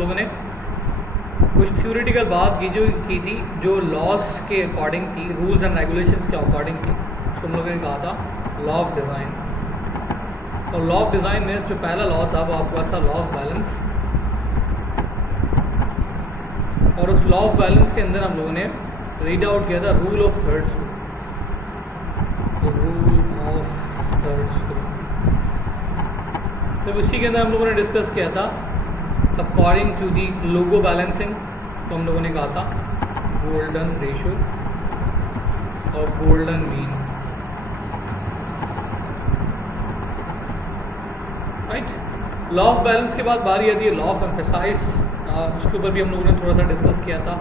लोगों ने कुछ थ्योरेटिकल बात की थी जो लॉस के अकॉर्डिंग थी, रूल्स एंड रेगुलेशंस के अकॉर्डिंग थी। उसको हम लोगों ने कहा था लॉ ऑफ डिज़ाइन। और लॉ ऑफ डिज़ाइन में जो पहला लॉ था वो आपका था लॉ ऑफ बैलेंस। और उस लॉ ऑफ बैलेंस के अंदर हम लोगों ने रीड आउट किया था रूल ऑफ थर्ड्स को। रूल ऑफ थर्ड्स को तो उसी के अंदर हम लोगों ने डिस्कस किया था according to the logo balancing. तो हम लोगों ने कहा था गोल्डन रेशो और golden mean, right. Law of balance के बाद बारी आती है लॉ ऑफ एम्फेसाइज। उसके ऊपर भी हम लोगों ने थोड़ा सा डिस्कस किया था।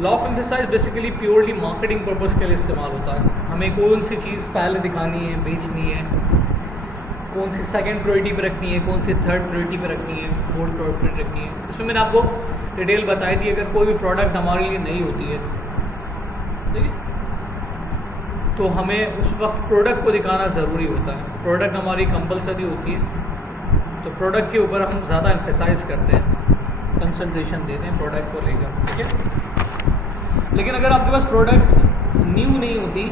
Law of emphasize basically purely marketing purpose के लिए इस्तेमाल होता है। हमें कौन सी चीज़ पहले दिखानी है, बेचनी है, कौन सी सेकंड प्रायोरिटी पे रखनी है, कौन सी थर्ड प्रायोरिटी पे रखनी है, फोर्थ प्रायोरिटी पे रखनी है। इसमें मैंने आपको डिटेल बताई थी। अगर कोई भी प्रोडक्ट हमारे लिए नहीं होती है, ठीक है, तो हमें उस वक्त प्रोडक्ट को दिखाना ज़रूरी होता है। प्रोडक्ट हमारी कंपलसरी होती है, तो प्रोडक्ट के ऊपर हम ज़्यादा एम्फेसाइज करते हैं, कंसंट्रेशन देते हैं प्रोडक्ट को लेकर, ठीक है। लेकिन अगर आपके पास प्रोडक्ट न्यू नहीं होती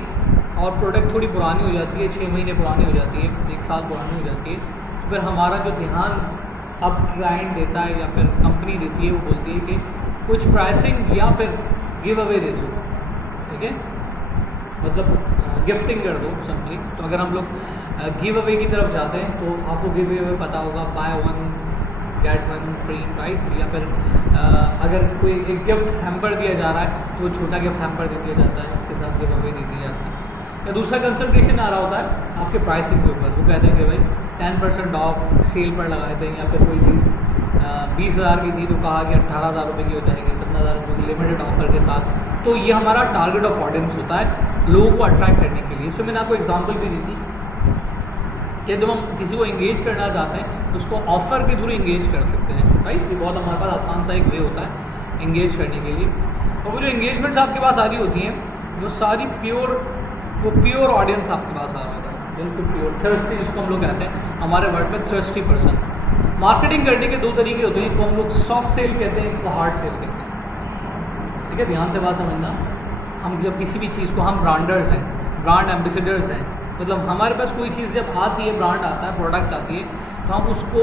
और प्रोडक्ट थोड़ी पुरानी हो जाती है, 6 महीने पुरानी हो जाती है, 1 साल पुरानी हो जाती है, तो फिर हमारा जो ध्यान अब क्लाइंट देता है या फिर कंपनी देती है, वो बोलती है कि कुछ प्राइसिंग या फिर गिव अवे दे दो, ठीक है, मतलब गिफ्टिंग कर दो सिंपली। तो अगर हम लोग गिव अवे की तरफ जाते हैं तो आपको गिव अवे पता होगा, बाय 1 गेट 1 फ्री, राइट। या फिर अगर कोई एक गिफ्ट हैम्पर दिया जा रहा है तो छोटा गिफ्ट हैम्पर दे दिया जाता है, इसके साथ गिव अवे दे दी जाती है। या दूसरा कंसल्टेशन आ रहा होता है आपके प्राइसिंग के ऊपर। वो कहते हैं कि भाई 10% ऑफ सेल पर लगाए थे, या फिर कोई चीज़ 20,000 की थी तो कहा कि 18,000 रुपये की हो जाएगी, 15,000 रुपये की लिमिटेड ऑफर के साथ। तो ये हमारा टारगेट ऑफ ऑडियंस होता है लोगों को अट्रैक्ट करने के लिए। इसमें मैंने आपको एग्जांपल भी दी थी कि जब हम किसी को इंगेज करना चाहते हैं तो उसको ऑफ़र के थ्रू इंगेज कर सकते हैं, राइट। ये बहुत हमारे पास आसान सा एक वे होता है इंगेज करने के लिए। और वो जो इंगेजमेंट्स आपके पास आ रही होती हैं वो सारी प्योर ऑडियंस आपके पास आ रहा होता है, बिल्कुल प्योर, थ्रस्टी जिसको हम लोग कहते हैं हमारे वर्ड में, थ्रस्टी पर्सन। मार्केटिंग करने के 2 तरीके होते हैं, एक को हम लोग सॉफ्ट सेल कहते हैं, एक को हार्ड सेल कहते हैं, ठीक है। ध्यान से बात समझना। हम जब किसी भी चीज़ को, हम ब्रांडर्स हैं, ब्रांड एम्बेसडर्स हैं, मतलब हमारे पास कोई चीज़ जब आती है, ब्रांड आता है, प्रोडक्ट आती है, तो हम उसको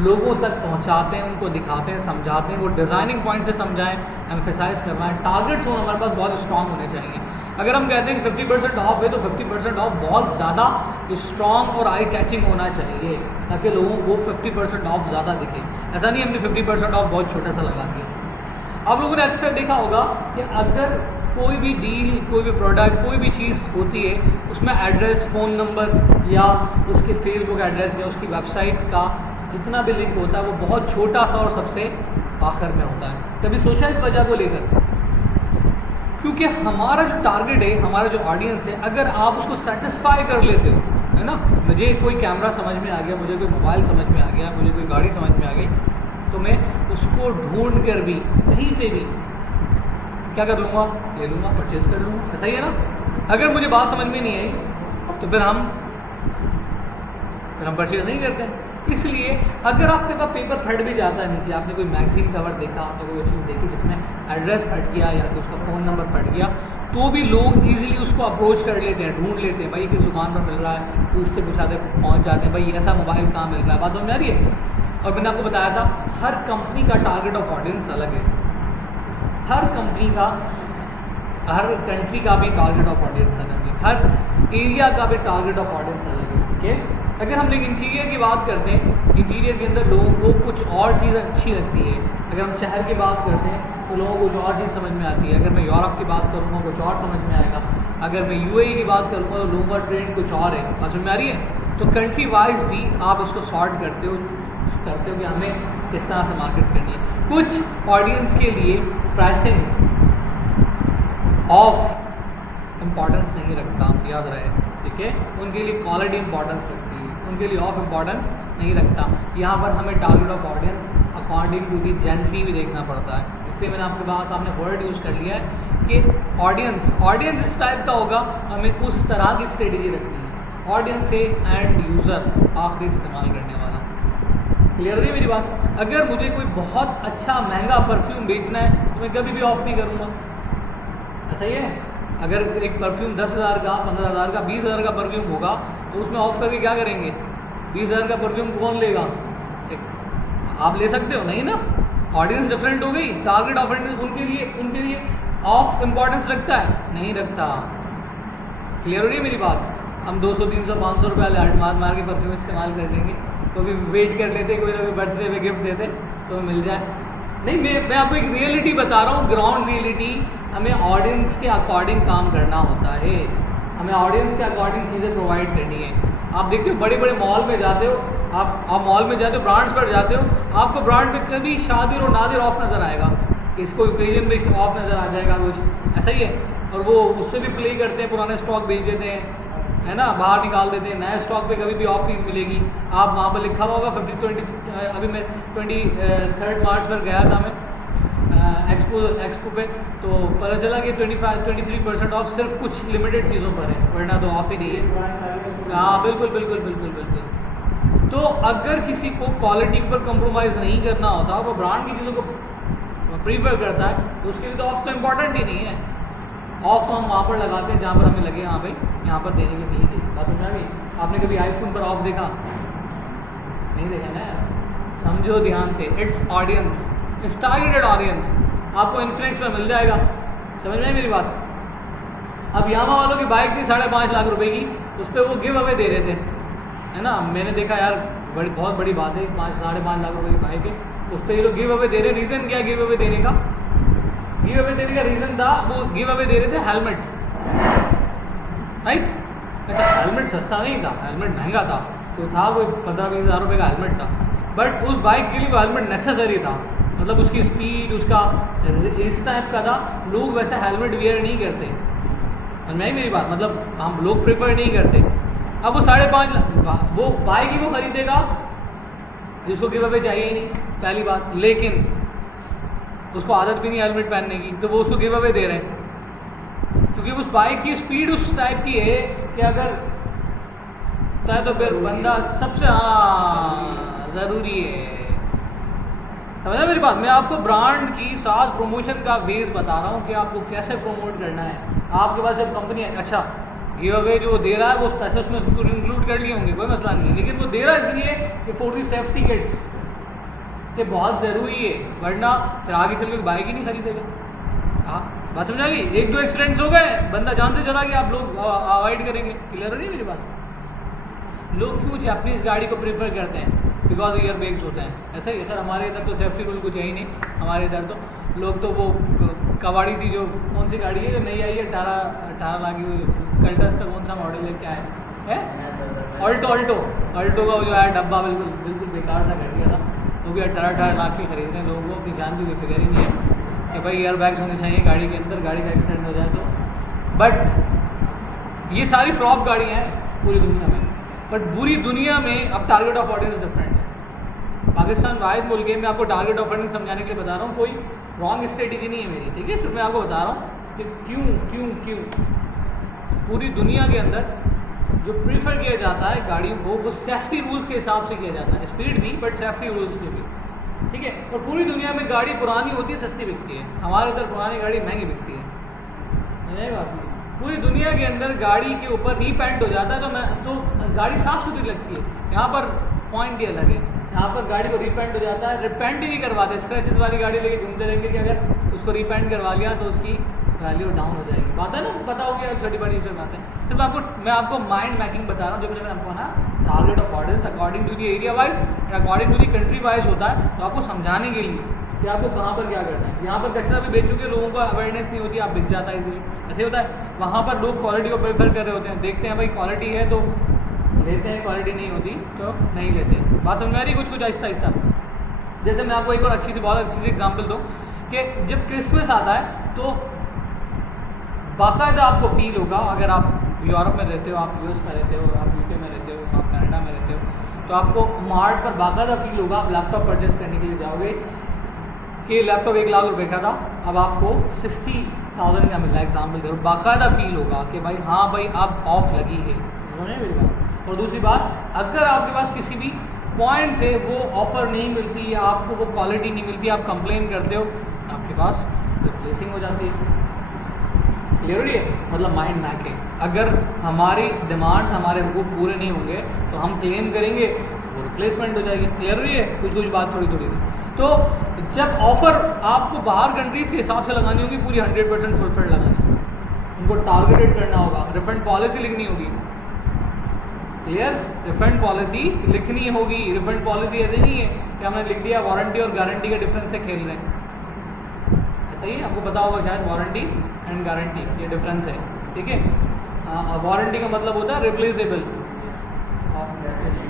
लोगों तक पहुंचाते हैं, उनको दिखाते हैं, समझाते हैं। वो डिज़ाइनिंग पॉइंट से समझाएं, एम्फेसाइज करवाएं। टारगेट्स हो हमारे पास बहुत स्ट्रॉन्ग होने चाहिए। अगर हम कहते हैं कि 50% ऑफ है तो 50% ऑफ बहुत ज़्यादा स्ट्रॉन्ग और आई कैचिंग होना चाहिए ताकि लोगों को 50% ऑफ ज़्यादा दिखे। ऐसा नहीं हमने 50% ऑफ बहुत छोटा सा लगा दिया। आप लोगों ने अक्सर देखा होगा कि अगर कोई भी डील, कोई भी प्रोडक्ट, कोई भी चीज़ होती है, उसमें एड्रेस, फ़ोन नंबर या उसके फेसबुक एड्रेस या उसकी वेबसाइट का जितना भी लिंक होता है वो बहुत छोटा सा और सबसे आखिर में होता है। कभी सोचा इस वजह को लेकर? क्योंकि हमारा जो टारगेट है, हमारा जो ऑडियंस है, अगर आप उसको सेटिस्फाई कर लेते हो, है ना, मुझे कोई कैमरा समझ में आ गया, मुझे कोई मोबाइल समझ में आ गया, मुझे कोई गाड़ी समझ में आ गई, तो मैं उसको ढूंढ कर भी कहीं से भी क्या कर लूँगा, ले लूँगा, परचेज कर लूँगा। ऐसा ही है ना। अगर मुझे बात समझ में नहीं आई तो फिर हम परचेज नहीं करते हैं। इसलिए अगर आपके पास पेपर फट भी जाता है नीचे, आपने कोई मैगजीन कवर देखा, आपने कोई चीज़ देखी जिसमें एड्रेस फट गया या तो उसका फ़ोन नंबर फट गया, तो भी लोग इजीली उसको अप्रोच कर लेते हैं, ढूंढ लेते हैं, भाई किस दुकान पर मिल रहा है, पूछते पूछाते पहुंच जाते हैं, भाई ऐसा मोबाइल कहाँ मिल रहा है। बात समझ आ रही है। और मैंने आपको बताया था हर कंपनी का टारगेट ऑफ ऑडियंस अलग है, हर कंपनी का, हर कंट्री का भी टारगेट ऑफ ऑडियंस अलग है, हर एरिया का भी टारगेट ऑफ ऑडियंस अलग है, ठीक है। अगर हम लोग इंटीरियर की बात करते हैं, इंटीरियर के अंदर लोगों को कुछ और चीज़ अच्छी लगती है। अगर हम शहर की बात करते हैं तो लोगों को कुछ और चीज़ समझ में आती है। अगर मैं यूरोप की बात करूँगा कुछ और समझ में आएगा। अगर मैं यूएई की बात करूँगा तो लोगों का ट्रेंड कुछ और है। समझ में आ रही है। तो कंट्री वाइज भी आप इसको सॉर्ट करते हो कि हमें किस तरह से मार्केट करनी है। कुछ ऑडियंस के लिए प्राइसिंग ऑफ इम्पॉर्टेंस नहीं रखता, याद रहे, ठीक है। उनके लिए क्वालिटी इंपॉर्टेंस रखती है, उनके लिए ऑफ इम्पॉर्टेंस नहीं रखता। यहाँ पर हमें target of audience according to the gentry भी देखना पड़ता है। इसलिए मैंने आपके पास सामने वर्ड यूज़ कर लिया है कि ऑडियंस इस टाइप का होगा, हमें उस तरह की स्ट्रेटेजी रखनी है। ऑडियंस से एंड यूज़र आखिरी इस्तेमाल करने वाला। क्लियर हो रही है मेरी बात? अगर मुझे कोई बहुत अच्छा महंगा परफ्यूम बेचना है तो मैं कभी भी ऑफ नहीं करूँगा, ऐसा ही है। अगर एक परफ्यूम 10,000 का, 15,000 का, 20,000 का परफ्यूम होगा तो उसमें ऑफ करके क्या करेंगे? 20,000 का परफ्यूम कौन लेगा? आप ले सकते हो नहीं ना, ऑडियंस डिफरेंट हो गई, टारगेट ऑडियंस उनके लिए ऑफ इम्पॉर्टेंस रखता है? नहीं रखता। क्लियर हो रही है मेरी बात? हम 200, 300, 500 रुपये मार के परफ्यूम इस्तेमाल कर देंगे, तो भी वेट कर लेते कोई ना कोई बर्थडे में गिफ्ट देते तो मिल जाए। नहीं, मैं आपको एक रियलिटी बता रहा हूँ, ग्राउंड रियलिटी। हमें ऑडियंस के अकॉर्डिंग काम करना होता है, हमें ऑडियंस के अकॉर्डिंग चीज़ें प्रोवाइड करनी है। आप देखते हो बड़े बड़े मॉल में जाते हो, आप मॉल में जाते हो, ब्रांड्स पर जाते हो, आपको ब्रांड पे कभी शादी और नादिर ऑफ नज़र आएगा, इसको ओकेजन पे ऑफ नज़र आ जाएगा कुछ, ऐसा ही है। और वो उससे भी प्ले करते हैं, पुराने स्टॉक बेच देते हैं, है ना, बाहर निकाल देते हैं, नए स्टॉक पे कभी भी ऑफ नहीं मिलेगी। आप वहाँ पर लिखा हुआ होगा 50-20, अभी मैं 23 मार्च पर गया था मैं एक्सपो पे, तो पता चला कि 23% ऑफ सिर्फ कुछ लिमिटेड चीज़ों पर है, वरना तो ऑफ ही नहीं है। हाँ बिल्कुल बिल्कुल बिल्कुल बिल्कुल। तो अगर किसी को क्वालिटी पर कॉम्प्रोमाइज़ नहीं करना होता और वो ब्रांड की चीज़ों को प्रीफर करता है तो उसके लिए तो ऑफ तो इम्पॉर्टेंट ही नहीं है। ऑफ तो हम वहाँ पर लगाते हैं जहाँ पर हमें लगे हाँ भाई यहाँ पर देने की नहीं दे। बात समझ आ गई? आपने कभी आईफोन पर ऑफ देखा? नहीं देखा ना यार, समझो ध्यान से, it's audience, it's targeted audience, आपको इन्फ्लुएंस में मिल जाएगा। समझ में मेरी बात? अब यामा वालों की बाइक थी 5.5 लाख रुपए की, उस पर वो गिव अवे दे रहे थे, है ना। मैंने देखा यार बहुत बड़ी बात है, 5.5 लाख रुपए की बाइक है, उस पर ये लोग गिव अवे दे रहे। रीज़न क्या गिव अवे देने का? गिव अवे देने का रीज़न था, वो गिव अवे दे रहे थे हेलमेट, राइट। अच्छा, हेलमेट सस्ता नहीं था, हेलमेट महंगा था, तो था कोई 15-20 हज़ार रुपये का हेलमेट था, बट उस बाइक के लिए वो हेलमेट नेसेसरी था। मतलब उसकी स्पीड, उसका इस टाइप का था, लोग वैसे हेलमेट वियर नहीं करते। नहीं मेरी बात, मतलब हम लोग प्रेफर नहीं करते। अब वो 5.5 लाख वो बाइक ही वो खरीदेगा जिसको गिव अवे चाहिए ही नहीं, पहली बात। लेकिन उसको आदत भी नहीं हेलमेट पहनने की, तो वो उसको गिव अवे दे रहे हैं, क्योंकि उस बाइक की स्पीड उस टाइप की है कि अगर तो फिर बंदा सबसे ज़रूरी है। समझा मेरी बात? मैं आपको ब्रांड की साथ प्रमोशन का बेस बता रहा हूँ कि आपको कैसे प्रमोट करना है। आपके पास जब कंपनी है, अच्छा गिव अवे जो दे रहा है वो पैसे उसमें इंक्लूड कर लिए होंगे, कोई मसला नहीं है, लेकिन वो दे रहा है इसलिए कि फॉर दी सेफ्टी किट्स, ये बहुत ज़रूरी है, वरना फिर आगे चल के बाइक ही नहीं खरीदेगा। हाँ बात समझा गई? 1-2 एक्सीडेंट्स हो गए, बंदा जान से चला गया, आप लोग अवॉइड करेंगे। क्लियर हो रही है मेरी बात? लोग क्यों जापानीज़ गाड़ी को प्रेफर करते हैं? बिकॉज ईयर बैग्स होते हैं, ऐसा ही है सर। हमारे इधर तो सेफ्टी रूल कुछ है ही नहीं, हमारे इधर तो लोग तो वो कबाड़ी सी जो कौन सी गाड़ी है जो नई आई है 18 लाख की, कल्टस का कौन सा मॉडल है, क्या है ऑल्टो का जो है डब्बा बिल्कुल बेकार सा कर दिया था, वो भी 18 लाख की खरीद रहे हैं। लोगों को अपनी जान की कोई फिक्र ही नहीं है कि भाई एयर बैग्स होने चाहिए गाड़ी के अंदर, गाड़ी का एक्सीडेंट हो जाए तो। बट ये सारी फ्लॉप गाड़ियाँ हैं पूरी दुनिया में, बट पूरी दुनिया में अब टारगेट ऑफ ऑडियंस डिफरेंट है। पाकिस्तान वाहिद मुल्क है, मैं आपको टारगेट ऑफ ऑडियंस समझाने के लिए बता रहा हूँ, कोई रॉन्ग स्ट्रेटेजी नहीं है मेरी, ठीक है। सिर्फ मैं आपको बता रहा हूँ कि क्यों पूरी दुनिया के अंदर जो प्रीफर किया जाता है गाड़ियों को, वो सेफ्टी रूल्स के हिसाब से किया जाता है, स्पीड भी बट सेफ्टी रूल्स के भी, ठीक है। और पूरी दुनिया में गाड़ी पुरानी होती है, सस्ती बिकती है, हमारे इधर पुरानी गाड़ी महंगी बिकती है, समझ बात? पूरी दुनिया के अंदर गाड़ी के ऊपर रीपेंट हो जाता है तो गाड़ी साफ़ सुथरी लगती है। यहाँ पर पॉइंट ही अलग है, यहाँ पर गाड़ी को रीपेंट हो जाता है, रिपेंट ही नहीं करवाते, स्क्रैचेस वाली गाड़ी लेके घूमते रहेंगे कि अगर उसको रीपेंट करवा लिया तो उसकी वैल्यू डाउन हो जाएगी। बात है ना, पता होगी, छोटी बड़ी चीज़ बात है। सिर्फ मैं आपको माइंड मैकिंग बता रहा हूँ, जो मैंने आपको ना target of audience according to the area wise and according to the country wise होता है, तो आपको समझाने के लिए कि आपको कहाँ पर क्या करना है। यहाँ पर कचरा भी बेच चुके लोगों को अवेयरनेस नहीं होती, आप बिक जाता है, इसलिए ऐसे होता है। वहाँ पर लोग क्वालिटी को प्रेफर कर रहे होते हैं, देखते हैं भाई क्वालिटी है तो लेते हैं, क्वालिटी नहीं होती तो नहीं लेते। बात समझ में आ रही? कुछ आहिस्ता आहिस्ता। जैसे मैं आपको एक और बहुत अच्छी सी एग्जाम्पल दूँ कि जब क्रिसमस आता है तो बाकायदा आपको फील होगा, अगर आप यूरोप में रहते हो, आप यूएस में रहते हो, आप यूके में रहते हो, आप कनाडा में रहते हो, तो आपको मार्ट पर बाकायदा फील होगा। आप लैपटॉप परचेस करने के लिए जाओगे कि लैपटॉप 1 लाख रुपए का था, अब आपको 60,000 का मिल रहा है, एग्जाम्पल दे रहा हूँ, बाकायदा फील होगा कि भाई हाँ भाई अब ऑफ लगी है, समझ मेरी बात। और दूसरी बात, अगर आपके पास किसी भी पॉइंट से वो ऑफ़र नहीं मिलती या आपको वो क्वालिटी नहीं मिलती, आप कंप्लेन करते हो, आपके पास रिप्लेसिंग हो जाती है। क्लियर हो रही है? मतलब माइंड मैकिंग, अगर हमारी डिमांड्स हमारे हुकूक पूरे नहीं होंगे तो हम क्लेम करेंगे तो वो रिप्लेसमेंट हो जाएगी। क्लियर हो रही है? कुछ कुछ बात थोड़ी थोड़ी थी। तो जब ऑफ़र आपको बाहर कंट्रीज़ के हिसाब से लगानी होगी, पूरी 100% फुलफिल्ड लगानी होगी, उनको टारगेटेड करना होगा, रिफंड पॉलिसी लिखनी होगी। क्लियर? रिफंड पॉलिसी लिखनी होगी। रिफंड पॉलिसी ऐसे नहीं है कि हमने लिख दिया वारंटी और गारंटी का डिफरेंस से खेल रहे हैं। ऐसा ही आपको पता होगा शायद, वारंटी एंड गारंटी ये डिफरेंस है। ठीक है? वारंटी का मतलब होता है रिप्लेसेबल,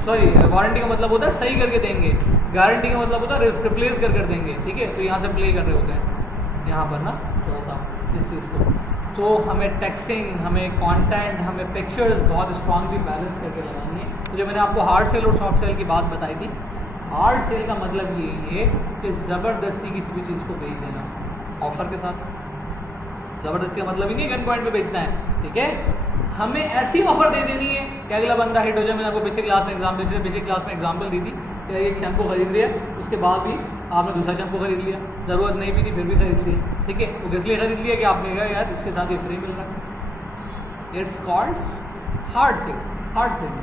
सॉरी वारंटी का मतलब होता है सही करके देंगे, गारंटी का मतलब होता है रिप्लेस कर देंगे। ठीक है? तो यहाँ से प्ले कर रहे होते हैं यहाँ पर ना थोड़ा सा इस चीज़ को। तो हमें टेक्सिंग, हमें कंटेंट, हमें पिक्चर्स बहुत स्ट्रांगली बैलेंस करके लगानी है। तो जो मैंने आपको हार्ड सेल और सॉफ्ट सेल की बात बताई थी, हार्ड सेल का मतलब ये है कि ज़बरदस्ती किसी भी चीज़ को बेच देना ऑफ़र के साथ। ज़बरदस्ती का मतलब ही नहीं गन पॉइंट पे बेचना है। ठीक है? हमें ऐसी ऑफ़र दे देनी है कि अगला बंदा हिट हो जाए। मैंने आपको पिछली क्लास में एग्जाम्पल दी थी कि एक शैम्पू खरीद लिया, उसके बाद भी आपने दूसरा शैम्पू खरीद लिया, ज़रूरत नहीं भी थी फिर भी खरीद लिया। ठीक है? वो किस लिए खरीद लिया कि आपने कहा यार इसके साथ ये फ्री मिल रहा है। It's called hard sell. Hard sell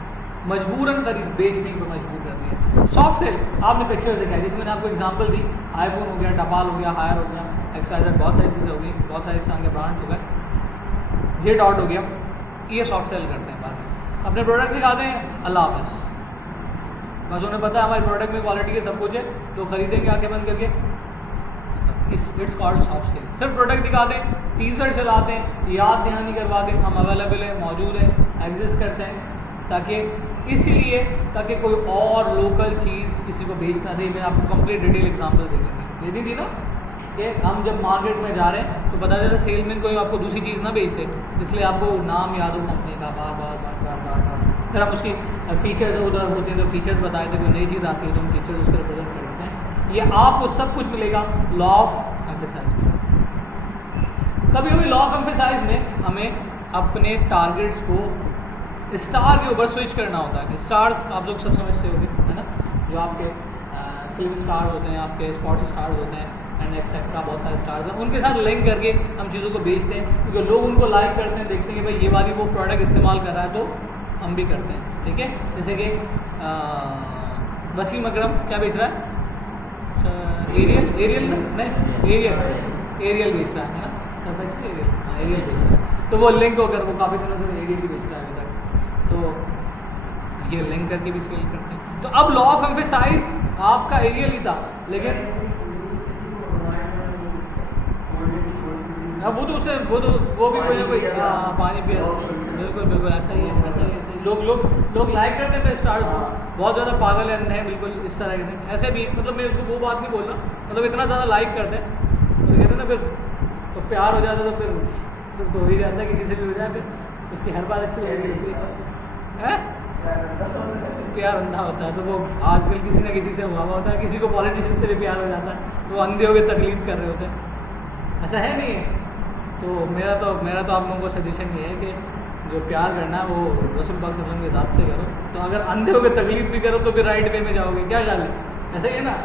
मजबूरन खरीद, बेचने पर मजबूर कर दिया। सॉफ्ट सेल आपने पिक्चर्स दिखाई, जैसे मैंने आपको एग्जांपल दी, आईफोन हो गया, टपाल हो गया, हायर हो गया, XYZ, बहुत सारी चीज़ें हो गई, बहुत सारे इस तरह के ब्रांड्स हो गए, जे डॉट हो गया, ये सॉफ्ट सेल करते हैं। बस अपने प्रोडक्ट दिखाते हैं, अल्लाह हाफ़िज़। बस उन्हें पता है हमारे प्रोडक्ट में क्वालिटी है, सब कुछ है, तो खरीदेंगे आके बंद करके। It's called soft sell. सिर्फ प्रोडक्ट दिखाते हैं, टीजर चलाते हैं, याद दहानी करवाते हैं, हम अवेलेबल हैं, मौजूद हैं, एग्जिस्ट करते हैं, ताकि इसीलिए ताकि कोई और लोकल चीज़ किसी को बेच ना दे। मैं आपको कंप्लीट डिटेल एग्जांपल दे देंगे, दे दी ना कि हम जब मार्केट में जा रहे हैं तो पता चला सेलमैन कोई आपको दूसरी चीज़ ना बेचते, इसलिए आपको नाम याद हो कंपनी का बार बार बार बार बार बार। फिर हम उसकी फीचर्स उधर होते हैं तो फीचर्स बताए थे, कोई नई चीज़ आती है तो हम फीचर्स उसको रिप्रेजेंट करते हैं। ये आपको सब कुछ मिलेगा लॉ ऑफ एम्फेसाइज में। कभी कभी लॉ ऑफ एम्फेसाइज में हमें अपने टारगेट्स को स्टार के ऊपर स्विच करना होता है। स्टार्स आप लोग सब समझते होंगे, है ना, जो आपके फिल्म स्टार होते हैं, आपके स्पोर्ट्स स्टार्स होते हैं एंड एक्सेट्रा, बहुत सारे स्टार्स हैं, उनके साथ लिंक करके हम चीज़ों को बेचते हैं, क्योंकि लोग उनको लाइक करते हैं, देखते हैं कि भाई ये वाली वो प्रोडक्ट इस्तेमाल कर रहा है तो हम भी करते हैं। ठीक है? जैसे कि वसीम अकरम क्या बेच रहा है? एरियल बेच रहा है ना, एरियल बेच रहा है, तो वो लिंक होकर वो काफ़ी दिनों से एरियल भी बेच रहा है अभी तक, तो ये लिंक करके भी सेल करते हैं। तो अब लॉ ऑफ एम्फेसाइज आपका एरियल ही था, लेकिन अब वो भी कोई ना कोई पानी पिया। बिल्कुल ऐसा ही है, ऐसा ही लोग लाइक करते हैं स्टार्स को, बहुत ज़्यादा पागल है, अंधे हैं, बिल्कुल इस तरह के थे। ऐसे भी मतलब मैं उसको वो बात नहीं बोल रहा, मतलब इतना ज़्यादा लाइक करते हैं तो कहते हैं ना, फिर तो प्यार हो जाता है तो फिर तो हो ही जाता है, किसी से भी हो जाए फिर उसकी हर बात अच्छी लगी होती है। प्यार अंधा होता है, तो वो आजकल किसी ना किसी से हुआ होता है, किसी को पॉलिटिशियन से भी प्यार हो जाता है, तो अंधे होकर तकलीफ कर रहे होते हैं, ऐसा है नहीं है। तो मेरा तो आप लोगों को सजेशन ये है कि जो प्यार करना है वो रसूल पाक सल्लल्लाहु अलैहि वसल्लम के हिसाब से करो, तो अगर अंधे होकर तकलीफ भी करो तो फिर राइट वे में जाओगे। क्या ख्याल है? ऐसा ही है ना,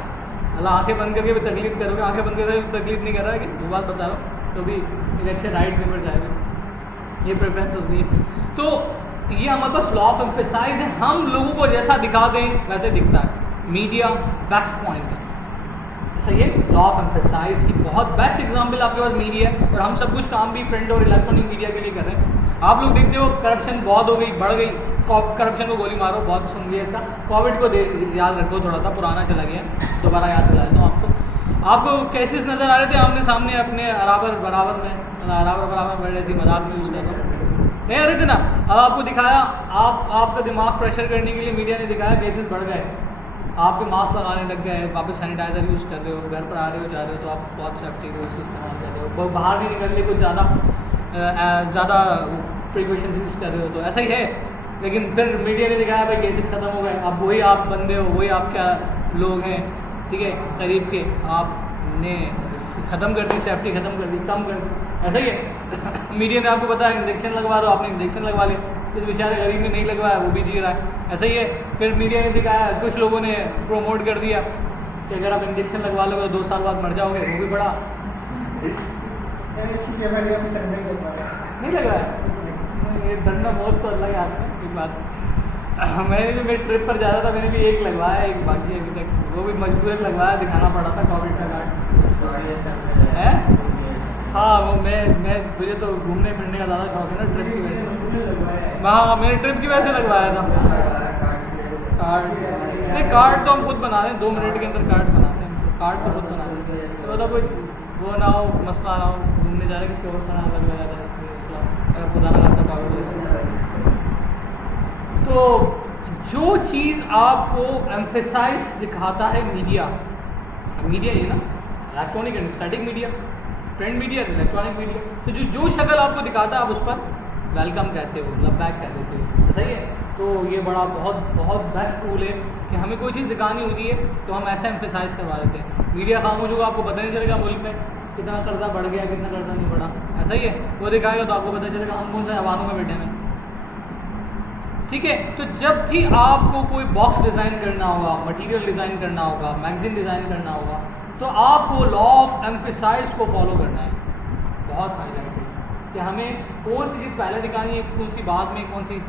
अल्लाह आंखें बंद करके भी तकलीफ करोगे, आंखें बंद करके तकलीफ नहीं कर रहा है कि वो बात बता रहा हूँ, तो भी एक अच्छे राइट वे पर जाएगा, ये प्रेफरेंस होती है। तो ये हमारे पास लॉ ऑफ एम्फेसाइज है, हम लोगों को जैसा दिखा दें वैसे दिखता है। मीडिया बेस्ट पॉइंट है, सही है। लॉ ऑफ एम्फेसाइज की बहुत बेस्ट एग्जांपल आपके पास मीडिया है, और हम सब कुछ काम भी प्रिंट और इलेक्ट्रॉनिक मीडिया के लिए कर रहे हैं। आप लोग देखते हो करप्शन बहुत हो गई, बढ़ गई, करप्शन को गोली मारो, बहुत सुन गया इसका। कोविड को याद रखो, थोड़ा सा पुराना चला गया, दोबारा याद दिला देता हूँ आपको केसेस नज़र आ रहे थे आमने सामने अपने बराबर में ऐसी मजाक में यूज़ कर रहा हूँ, नहीं आ रहे थे ना। अब आपको दिखाया, आपका दिमाग प्रेशर करने के लिए मीडिया ने दिखाया केसेस बढ़ गए, आपके मास्क लगाने लग गए, वापस सैनिटाइज़र यूज़ कर रहे हो, घर पर आ रहे हो जा रहे हो तो आप बहुत सेफ्टी रूल्स इस्तेमाल कर रहे हो, बाहर नहीं निकल रहे, कुछ ज़्यादा प्रिकॉशंस यूज़ कर रहे हो, तो ऐसा ही है। लेकिन फिर मीडिया ने दिखाया भाई केसेस ख़त्म हो गए, अब वही आप बंदे हो, वही आप क्या लोग हैं, ठीक है, करीब के, आपने ख़त्म कर दी, सेफ्टी ख़त्म कर दी, कम कर दी, ऐसा ही है। मीडिया ने आपको बताया इंजेक्शन लगवा दो, आपने इंजेक्शन लगवा लिया, इस बेचारे गरीब ने नहीं लगवाया, वो भी जी रहा है। ऐसा ही है। फिर मीडिया ने दिखाया, कुछ लोगों ने प्रोमोट कर दिया कि अगर आप इंजेक्शन लगवा लोगे तो 2 साल बाद मर जाओगे, वो भी बड़ा नहीं लगवाया। ये डरना बहुत तो अलग है आपने एक बात। मैंने भी मेरी ट्रिप पर जा रहा था, मैंने भी एक लगवाया, एक बाकी अभी तक, वो भी मजबूरन लगवाया, दिखाना पड़ा था कोविड का कार्ड है। हाँ वो मैं मुझे तो घूमने फिरने का ज़्यादा शौक है ना, ट्रिप की वजह से। हाँ मेरे ट्रिप की वजह से लगवाया था कार्ड। नहीं कार्ड तो हम खुद बना रहे हैं, 2 मिनट के अंदर कार्ड बनाते हैं, तो कार्ड तो खुद बनाते हैं। तो मतलब कोई वो ना हो, मसला ना हो, घूमने जा रहे किसी और का अलग हो जाता है, अगर खुदा ना खासा कोविड हो जाए। तो जो चीज़ आपको एम्फेसाइज दिखाता है मीडिया, मीडिया ये ना electronic and static media, print media, electronic media, तो जो शक्ल आपको दिखाता है आप उस पर वेलकम कहते हो, लव बैक कहते हो, सही है। तो ये बड़ा बहुत बेस्ट टूल है कि हमें कोई चीज़ दिखानी होती है तो हम ऐसा एम्फेसाइज करवा देते हैं। मीडिया खामोश होगा, आपको पता नहीं चलेगा मुल्क में कितना कर्जा बढ़ गया, कितना कर्जा नहीं बढ़ा, ऐसा ही है। वो दिखाएगा तो आपको पता चलेगा हम कौन से अवानों में बैठे हैं, ठीक है। तो जब भी आपको कोई बॉक्स डिज़ाइन करना होगा, मटेरियल डिज़ाइन करना होगा, मैगजीन डिज़ाइन करना होगा, तो आपको लॉ ऑफ एम्फेसाइज को फॉलो करना है। बहुत हाईलाइटेड कि हमें कौन सी चीज़ पहले दिखानी है, कौन सी बाद में, कौन सी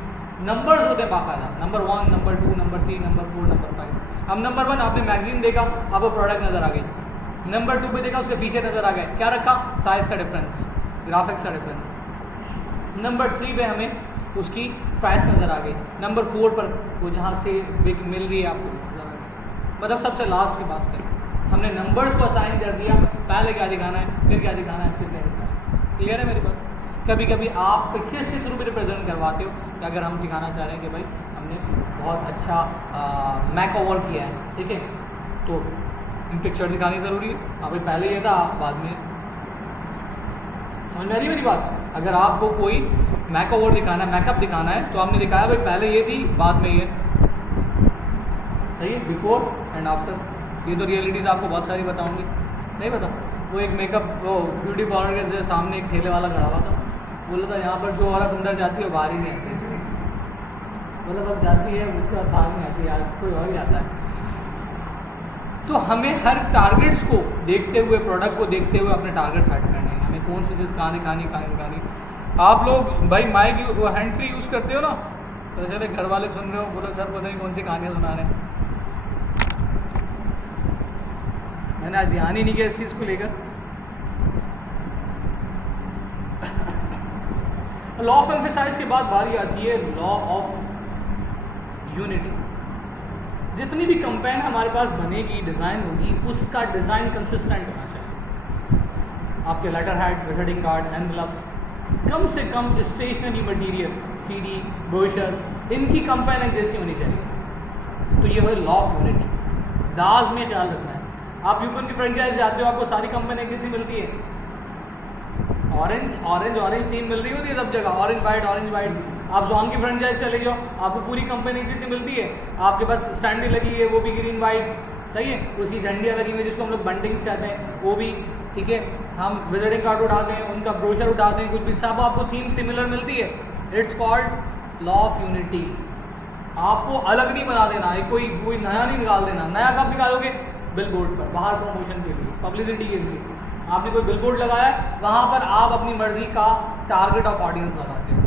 नंबर्स होते हैं बाकायदा, number 1, number 2, number 3, number 4, number 5। अब नंबर 1 आपने मैगजीन देखा, आपको प्रोडक्ट नज़र आ गई। नंबर 2 पे देखा, उसके फीचर नज़र आ गए, क्या रखा, साइज़ का डिफरेंस, ग्राफिक्स का डिफरेंस। नंबर 3 पे हमें उसकी प्राइस नज़र आ गई। नंबर 4 पर वो जहाँ से मिल रही है आपको नज़र आ गई। मतलब सबसे लास्ट की बात करें, हमने नंबर्स को असाइन कर दिया, पहले क्या दिखाना है, फिर क्या दिखाना है, फिर क्या दिखाना है। क्लियर है मेरी बात। कभी कभी आप पिक्चर्स के थ्रू भी रिप्रेजेंट करवाते हो कि अगर हम दिखाना चाह रहे हैं कि भाई हमने बहुत अच्छा मैक ओवर किया है, ठीक है, तो पिक्चर दिखानी ज़रूरी है। हाँ भाई पहले ये था, बाद में समझ में आ रही मेरी बात। अगर आपको कोई मैक ओवर दिखाना है, मैकअप दिखाना है, तो आपने दिखाया भाई पहले ये थी, बाद में ये, सही है, बिफोर एंड आफ्टर। ये तो रियलिटीज़ आपको बहुत सारी बताऊंगी, नहीं बता। वो एक मेकअप, वो ब्यूटी पार्लर के सामने एक ठेले वाला खड़ा हुआ था, बोला था यहाँ पर जो औरत अंदर जाती है वो बाहर ही नहीं आती, बोला बस जाती है उसके बाद बाहर नहीं आती, यार कोई और ही आता है। तो हमें हर टारगेट्स को देखते हुए, प्रोडक्ट को देखते हुए अपने टारगेट सेट करने हैं, हमें कौन सी चीज़ कहाँ दिखानी। आप लोग भाई माइक हैंड फ्री यूज़ करते हो ना, तो चले घर वाले सुन रहे हो, बोलो सर पता नहीं कौन सी कहानियाँ सुना रहे हैं। मैंने आज ध्यान ही नहीं किया इस चीज़ को लेकर। लॉ ऑफ एम्फेसाइज के बाद बारी आती है लॉ ऑफ यूनिटी। जितनी भी कंपेन हमारे पास बनेगी, डिज़ाइन होगी, उसका डिज़ाइन कंसिस्टेंट होना चाहिए। आपके letterhead, visiting card, envelope, कम से कम स्टेशनरी मटेरियल, सीडी, ब्रोशर, इनकी कंपेन एक जैसी होनी चाहिए। तो ये है लॉ ऑफ यूनिटी। दाज में ख्याल रखना है। आप यूफन की फ्रेंचाइज जाते हो, आपको सारी कंपेन एक जैसी मिलती है। ऑरेंज थीम मिल रही होती है सब जगह, ऑरेंज वाइट। आप जॉन की फ्रेंचाइज चले जाओ, आपको पूरी कंपनी एक जैसी मिलती है। आपके पास स्टैंडी लगी है, वो भी ग्रीन वाइट, सही है, उसकी झंडियाँ लगी हुई जिसको हम लोग बंटिंग्स कहते हैं, वो भी ठीक है। हम विजिटिंग कार्ड उठाते हैं, उनका ब्रोशर उठाते हैं, कुछ भी, सब आपको थीम सिमिलर मिलती है। It's called law of unity. आपको अलग नहीं बना देना है, कोई नया नहीं निकाल देना। नया कब निकालोगे? बिलबोर्ड पर, बाहर प्रमोशन के लिए, पब्लिसिटी के लिए। आपने कोई बिलबोर्ड लगाया है, वहाँ पर आप अपनी मर्जी का टारगेट ऑफ ऑडियंस लगाते हो,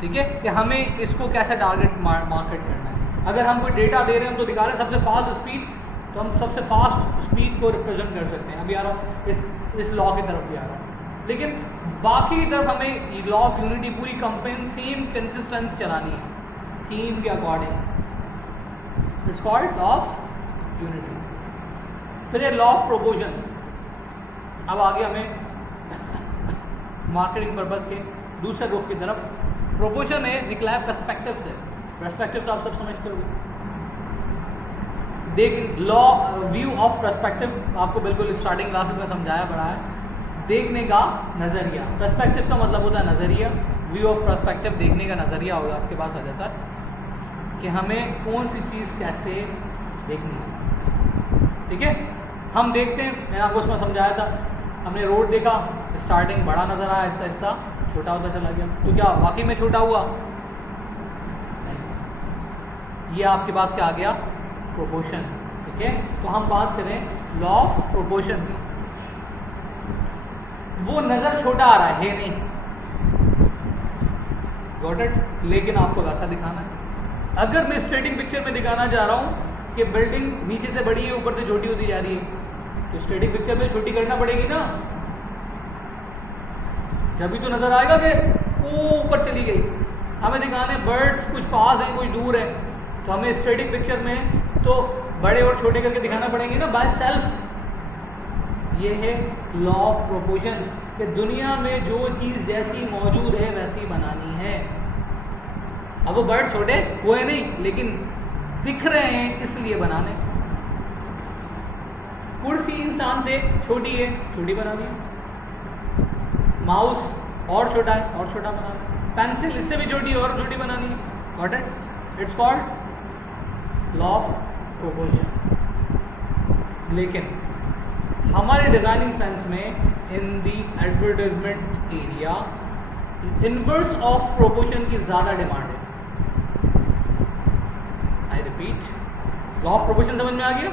ठीक है, कि हमें इसको कैसे टारगेट मार्केट करना है। अगर हम कोई डेटा दे रहे हैं, हम तो दिखा रहे हैं सबसे फास्ट स्पीड, तो हम सबसे फास्ट स्पीड को रिप्रेजेंट कर सकते हैं। अभी आ रहा हूँ इस लॉ की तरफ भी आ रहा हूँ, लेकिन बाकी की तरफ हमें लॉ ऑफ यूनिटी पूरी कंपेन सेम कंसिस्टेंट चलानी है, थीम के according. It's called law of unity. फिर ये लॉ ऑफ प्रोपोर्शन। अब आगे हमें मार्केटिंग पर्पस के दूसरे रुख की तरफ, प्रोपोर्शन है निकला है पर्सपेक्टिव से। पर्सपेक्टिव तो आप सब समझते होंगे। देख, लॉ व्यू ऑफ पर्सपेक्टिव आपको बिल्कुल स्टार्टिंग क्लासेस में समझाया पड़ा है। देखने का नज़रिया, पर्सपेक्टिव का मतलब होता है नज़रिया। व्यू ऑफ पर्सपेक्टिव देखने का नज़रिया होगा, आपके पास आ जाता है कि हमें कौन सी चीज़ कैसे देखनी है, ठीक है। हम देखते हैं, मैंने आपको उसमें समझाया था, हमने रोड देखा, स्टार्टिंग बड़ा नज़र आया, ऐसा छोटा होता चला गया। तो क्या वाकई में छोटा हुआ? नहीं। ये आपके पास क्या आ गया? प्रोपोर्शन। ठीक है, तो हम बात करें लॉ ऑफ प्रोपोर्शन की। वो नजर छोटा आ रहा है नहीं, गॉट इट, लेकिन आपको वैसा दिखाना है। अगर मैं स्टेटिक पिक्चर में दिखाना चाह रहा हूं कि बिल्डिंग नीचे से बड़ी है ऊपर से छोटी होती जा रही है, तो स्टेटिक पिक्चर में छोटी करना पड़ेगी ना, जब भी तो नजर आएगा कि वो ऊपर चली गई। हमें दिखाने बर्ड्स कुछ पास हैं कुछ दूर है, तो हमें स्टेटिक पिक्चर में तो बड़े और छोटे करके दिखाना पड़ेंगे ना बाय सेल्फ। ये है लॉ ऑफ प्रोपोर्शन कि दुनिया में जो चीज़ जैसी मौजूद है वैसी बनानी है। अब वो बर्ड छोटे हुए नहीं, लेकिन दिख रहे हैं इसलिए बनाने। कुर्सी इंसान से छोटी है, छोटी बनानी है। माउस और छोटा है, और छोटा बनाना है। पेंसिल इससे भी छोटी और छोटी बनानी है। Got it? It's called law of proportion. लेकिन हमारे डिजाइनिंग सेंस में in the advertisement area inverse of proportion की ज्यादा डिमांड है। I repeat, law of proportion समझ में आ गया?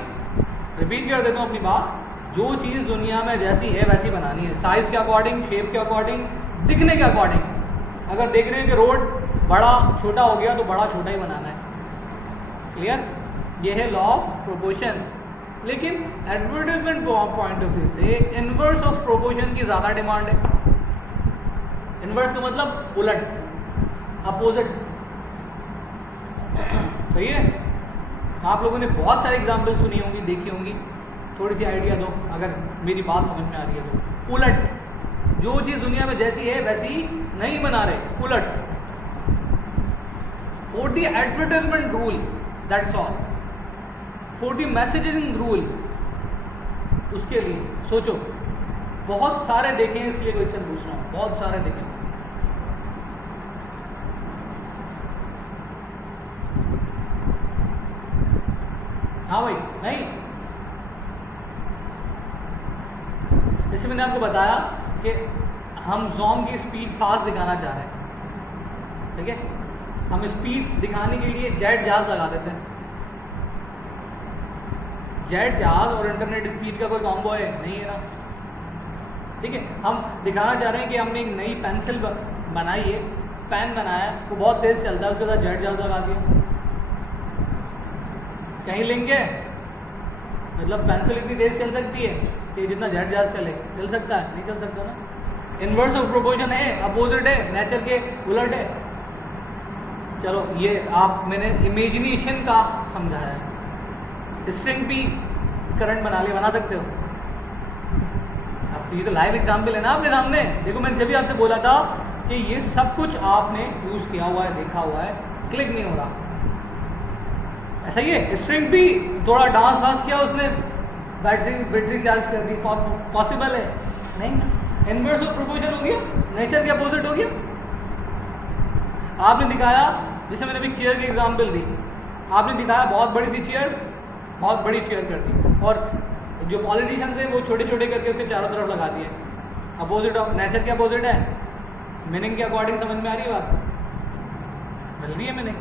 रिपीट कर देता हूं अपनी बात। जो चीज़ दुनिया में जैसी है वैसी बनानी है, साइज के अकॉर्डिंग, शेप के अकॉर्डिंग, दिखने के अकॉर्डिंग। अगर देख रहे हैं कि रोड बड़ा छोटा हो गया तो बड़ा छोटा ही बनाना है। क्लियर? ये है लॉ ऑफ प्रोपोर्शन। लेकिन एडवर्टाइजमेंट पॉइंट ऑफ व्यू से इनवर्स ऑफ प्रोपोर्शन की ज़्यादा डिमांड है। इनवर्स का मतलब उलट, अपोजिट। सही है? आप लोगों ने बहुत सारे एग्जाम्पल सुनी होंगी, देखी होंगी। थोड़ी सी आइडिया दो अगर मेरी बात समझ में आ रही है तो। उलट, जो चीज़ दुनिया में जैसी है वैसी नहीं बना रहे, उलट। For the advertisement rule, that's all. For the messaging rule, उसके लिए सोचो। बहुत सारे देखे हैं, इसलिए क्वेश्चन पूछ रहा हूँ। बहुत सारे देखे। हाँ भाई, नहीं, जैसे मैंने आपको बताया कि हम ज़ॉम की स्पीड फास्ट दिखाना चाह रहे हैं। ठीक है, हम स्पीड दिखाने के लिए जेट जहाज लगा देते हैं। जेट जहाज और इंटरनेट स्पीड का कोई कॉम्बो है नहीं है ना। ठीक है, हम दिखाना चाह रहे हैं कि हमने एक नई पेंसिल बनाई है, पेन बनाया, वो बहुत तेज़ चलता है, उसके साथ जेट जहाज लगा दिया। कहीं लिंक है? मतलब पेंसिल इतनी तेज़ चल सकती है कि जितना जेट जहाज चले, चल सकता है? नहीं चल सकता ना। इनवर्स ऑफ प्रोपोर्शन है, अपोजिट है, नेचर के उलट है। चलो ये मैंने इमेजिनेशन का समझाया है। स्ट्रिंग भी करंट बना सकते हो। अब तो ये तो लाइव एग्जाम्पल है ना आपके सामने। देखो मैंने जब भी आपसे बोला था कि ये सब कुछ आपने यूज़ किया हुआ है, देखा हुआ है, क्लिक नहीं हो रहा। ऐसा ही है, स्ट्रिंग भी थोड़ा डांस वांस किया उसने, बैटरी चार्ज कर दी, पॉसिबल है? नहीं ना। इनवर्स ऑफ प्रोपोर्शन हो गया, नेचर के अपोजिट हो गया। आपने दिखाया, जैसे मैंने अभी चेयर की एग्जांपल दी, आपने दिखाया बहुत बड़ी सी चेयर, बहुत बड़ी चेयर कर दी, और जो पॉलिटिशियंस है वो छोटे छोटे करके उसके चारों तरफ लगा दिए। अपोजिट ऑफ नेचर के अपोजिट है। मीनिंग के अकॉर्डिंग समझ में आ रही है बात? मिल रही है मीनिंग?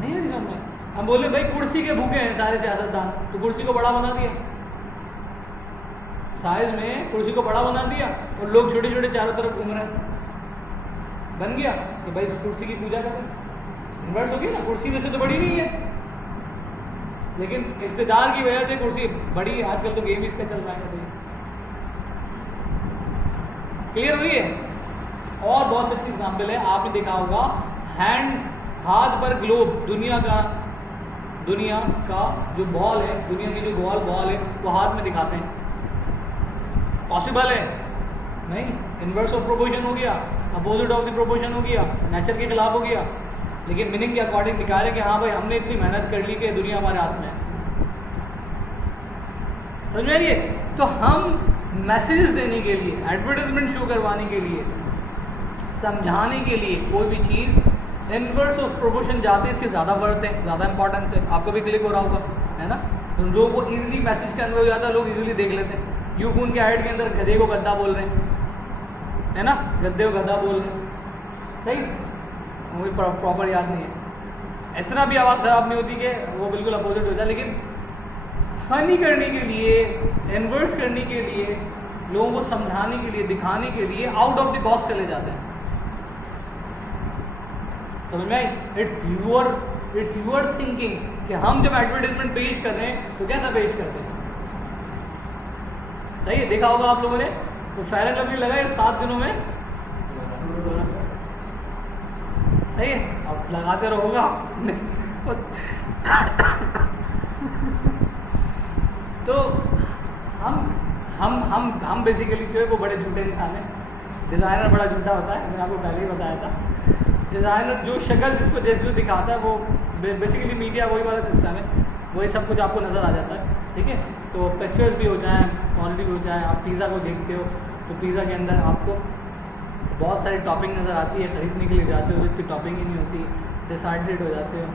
नहीं है समझ में। हम बोले भाई कुर्सी के भूखे हैं सारे सियासतदान, तो कुर्सी को बड़ा बना दिया, साइज में कुर्सी को बड़ा बना दिया, और लोग छोटे छोटे चारों तरफ घूम रहे हैं। बन गया कि भाई इस कुर्सी की पूजा करें। इन्वर्स हो गया ना, कुर्सी वैसे तो बड़ी नहीं है, लेकिन इक़्तिदार की वजह से कुर्सी बड़ी है। आजकल तो गेम इसका चल रहा है। सही क्लियर हुई है? और बहुत अच्छी एग्जाम्पल है, आपने देखा होगा हैंड, हाथ पर ग्लोब, दुनिया का जो बॉल है, दुनिया की जो बॉल है वो हाथ में दिखाते हैं। पॉसिबल है? नहीं। इनवर्स ऑफ प्रोपोर्शन हो गया, अपोजिट ऑफ द प्रोपोर्शन हो गया, नेचर के खिलाफ हो गया, लेकिन मीनिंग के अकॉर्डिंग दिखा रहे कि हाँ भाई हमने इतनी मेहनत कर ली कि दुनिया हमारे हाथ में है। समझ में आ रही है? तो हम मैसेजेस देने के लिए, एडवर्टाइजमेंट शो करवाने के लिए, समझाने के लिए कोई भी चीज़ इनवर्स ऑफ प्रोपोर्शन जाते हैं, इसके ज़्यादा वर्थ है, ज़्यादा इंपॉर्टेंस है। आपको भी क्लिक हो रहा होगा, है ना? तो लोगों को इजीली मैसेज कन्वे हो जाता है, लोग इजीली देख लेते हैं। यू फोन के ऐड के अंदर गधे को गद्दा बोल रहे हैं, है ना, गद्दे को गधा बोल रहे, सही, मुझे प्रॉपर याद नहीं है, इतना भी आवाज़ ख़राब नहीं होती कि वो बिल्कुल अपोजिट हो जाए, लेकिन फनी करने के लिए, इन्वर्स करने के लिए, लोगों को समझाने के लिए, दिखाने के लिए आउट ऑफ द बॉक्स चले जाते हैं। समझ में आई? इट्स यूर थिंकिंग कि हम जब एडवर्टाइजमेंट पेश कर रहे हैं तो कैसा पेश करते हैं। सही है, देखा होगा आप लोगों ने, तो फेयर एंड लवली लगा है 7 दिनों में, सही है, अब लगाते रहोगा तो हम बेसिकली जो है वो बड़े झूठे इंसान हैं। डिज़ाइनर बड़ा झूठा होता है, मैंने आपको पहले ही बताया था। डिज़ाइनर जो शक्ल जिसको जैसे दिखाता है वो बेसिकली मीडिया वही वाला सिस्टम है, वही सब कुछ आपको नज़र आ जाता है, ठीक है। तो पिक्चर्स भी हो जाएँ, क्वालिटी भी हो जाए, आप पिज़्ज़ा को देखते हो तो पिज़्ज़ा के अंदर आपको बहुत सारी टॉपिंग नज़र आती है, ख़रीदने के लिए जाते हो तो इतनी टॉपिंग ही नहीं होती, डिसाइडेड हो जाते हो।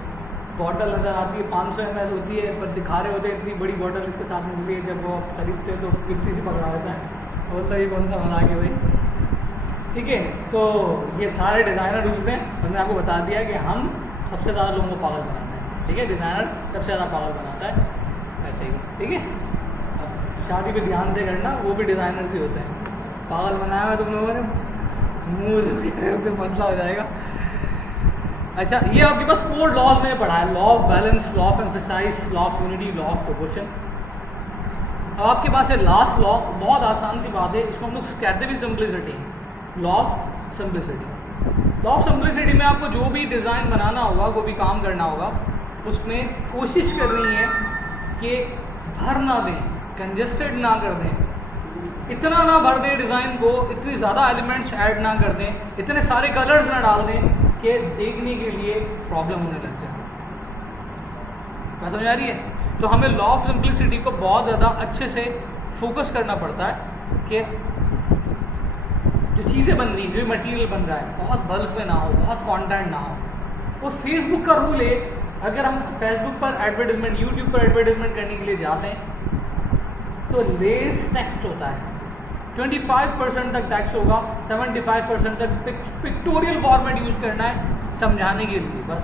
बॉटल नज़र आती है 500 ml होती है, पर दिखा रहे होते हैं इतनी बड़ी बॉटल इसके साथ मिलती है, जब वो आप खरीदते हो तो कितनी सी पकड़ा होता है, बोलता है ये कौन सा बना के भाई, ठीक है। तो ये सारे डिज़ाइनर रूल्स हैं, और मैंने आपको बता दिया कि हम सबसे ज़्यादा लोगों को पागल बनाते हैं, ठीक है। डिज़ाइनर सबसे ज़्यादा पागल बनाता है, ऐसे ही, ठीक है। अब शादी पे ध्यान से करना, वो भी डिज़ाइनर से होते हैं, पागल बनाया है तुम लोगों ने, मुँह फिर मसला हो जाएगा। अच्छा, ये आपके पास 4 लॉज में पढ़ा है, law of balance, law of emphasize, law of unity, law of proportion. अब आपके पास है लास्ट लॉ, बहुत आसान सी बात है, इसको हम लोग कहते भी simplicity, law of simplicity. Law of simplicity में आपको जो भी डिज़ाइन बनाना होगा, कोई भी काम करना होगा, उसमें कोशिश करनी है कि भर ना दें, कंजेस्टेड ना कर दें, इतना ना भर दें डिज़ाइन को, इतनी ज़्यादा एलिमेंट्स ऐड ना कर दें, इतने सारे कलर्स ना डाल दें कि देखने के लिए प्रॉब्लम होने लग जाए। बात समझ आ रही है? तो हमें लॉ ऑफ सिंप्लिसिटी को बहुत ज़्यादा अच्छे से फोकस करना पड़ता है कि जो चीज़ें बन रही, जो मटेरियल बन रहा है, बहुत बल्क में ना हो, बहुत कंटेंट ना हो। और फेसबुक का रूल है, अगर हम फेसबुक पर एडवर्टाइजमेंट, यूट्यूब पर एडवर्टाइजमेंट करने के लिए जाते हैं तो लेस टेक्स्ट होता है, 25% तक टेक्स्ट होगा, 75% तक पिक्टोरियल फॉर्मेट यूज़ करना है समझाने के लिए बस।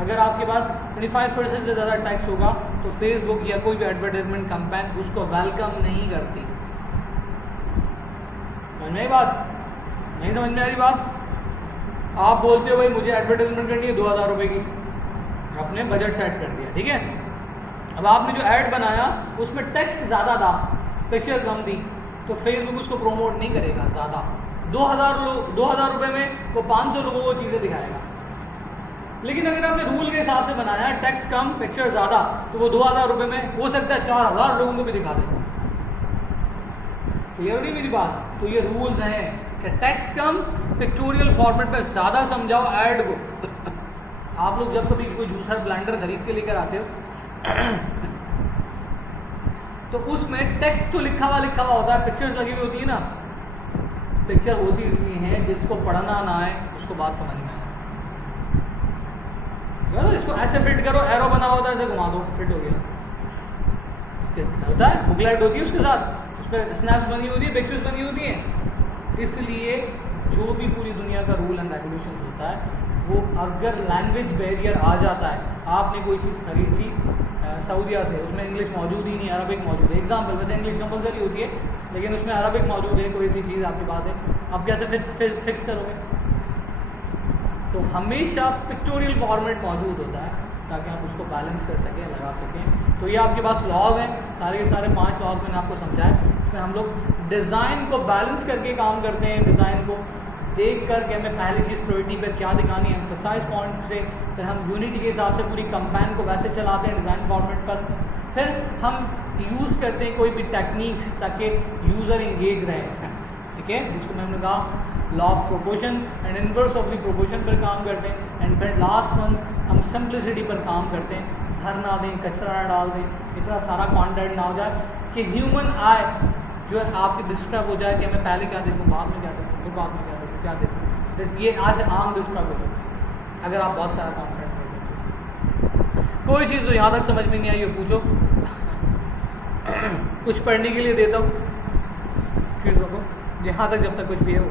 अगर आपके पास 25% से ज़्यादा टेक्स्ट होगा तो फेसबुक या कोई भी एडवर्टाइजमेंट कंपेन उसको वेलकम नहीं करती। समझ में आई बात? नहीं समझ में आ रही बात? आप बोलते हो भाई मुझे एडवर्टाइजमेंट करनी है 2000 रुपये की, आपने बजट सेट कर दिया, ठीक है। अब आपने जो ऐड बनाया उसमें टेक्स्ट ज़्यादा था, पिक्चर कम थी, तो फेसबुक उसको प्रोमोट नहीं करेगा ज़्यादा। 2000 रुपये में वो 500 लोगों को चीज़ें दिखाएगा। लेकिन अगर आपने रूल के हिसाब से बनाया, टेक्स्ट कम पिक्चर ज़्यादा, तो वो 2000 रुपये में हो सकता है 4000 लोगों को भी दिखा दे। क्लियर नहीं मेरी बात? तो ये रूल्स हैं कि टेक्स्ट कम, पिक्टोरियल फॉर्मेट पे ज़्यादा समझाओ ऐड को। आप लोग जब कभी कोई जूसर ब्लेंडर खरीद के लेकर आते हो तो उसमें टेक्स्ट तो लिखा हुआ होता है, पिक्चर्स लगी हुई होती है ना। पिक्चर होती इसलिए है जिसको पढ़ना ना आए उसको बात समझ में आए। इसको ऐसे फिट करो, एरो बना होता है, ऐसे घुमा दो, फिट हो गया। होता है बुकलेट होती है उसके साथ, उस पर स्नैप्स बनी होती है, पिक्चर्स बनी होती हैं। इसलिए जो भी पूरी दुनिया का रूल एंड रेगुलेशन होता है वो अगर लैंग्वेज बैरियर आ जाता है, आपने कोई चीज़ खरीद ली सऊदीया से, उसमें इंग्लिश मौजूद ही नहीं, अरबिक मौजूद है, एग्जाम्पल, वैसे इंग्लिश कंपलसरी होती है लेकिन उसमें अरबिक मौजूद है, कोई सी चीज़ आपके पास है, आप कैसे फिक्स करोगे? तो हमेशा पिक्टोरियल फॉर्मेट मौजूद होता है ताकि आप उसको बैलेंस कर सकें, लगा सकें। तो ये आपके पास लॉज हैं, सारे के सारे 5 लॉज मैंने आपको समझाए। इसमें हम लोग डिज़ाइन को बैलेंस करके काम करते हैं, डिज़ाइन को देख कर के हमें पहली चीज़ प्रायोरिटी पर क्या दिखानी है, एम्फसाइज पॉइंट से, फिर हम यूनिटी के हिसाब से पूरी कंपेन को वैसे चलाते हैं डिज़ाइन फॉर्मेट पर, फिर हम यूज़ करते हैं कोई भी टेक्निक्स ताकि यूज़र इंगेज रहे, ठीक है, जिसको मैंने कहा law of proportion and inverse of the proportion पर काम करते हैं। एंड फिर लास्ट वन हम सिंप्लिसिटी पर काम करते हैं, भर ना दें, कचरा ना डाल दें, इतना सारा कंटेंट ना हो जाए कि ह्यूमन आई जो है आपकी डिस्टर्ब हो जाए कि मैं पहले क्या देखूँ, बाद में क्या देखूँ, फिर बाद में क्या देखूँ, क्या देखूँ। ये आज आम डिस्टर्ब हो जाए अगर आप बहुत सारा काम करते हैं। कोई चीज़ तो यहाँ तक समझ में नहीं आई हो पूछो कुछ पढ़ने के लिए देता हूँ चीज़ों को, यहाँ तक जब तक कुछ भी है वो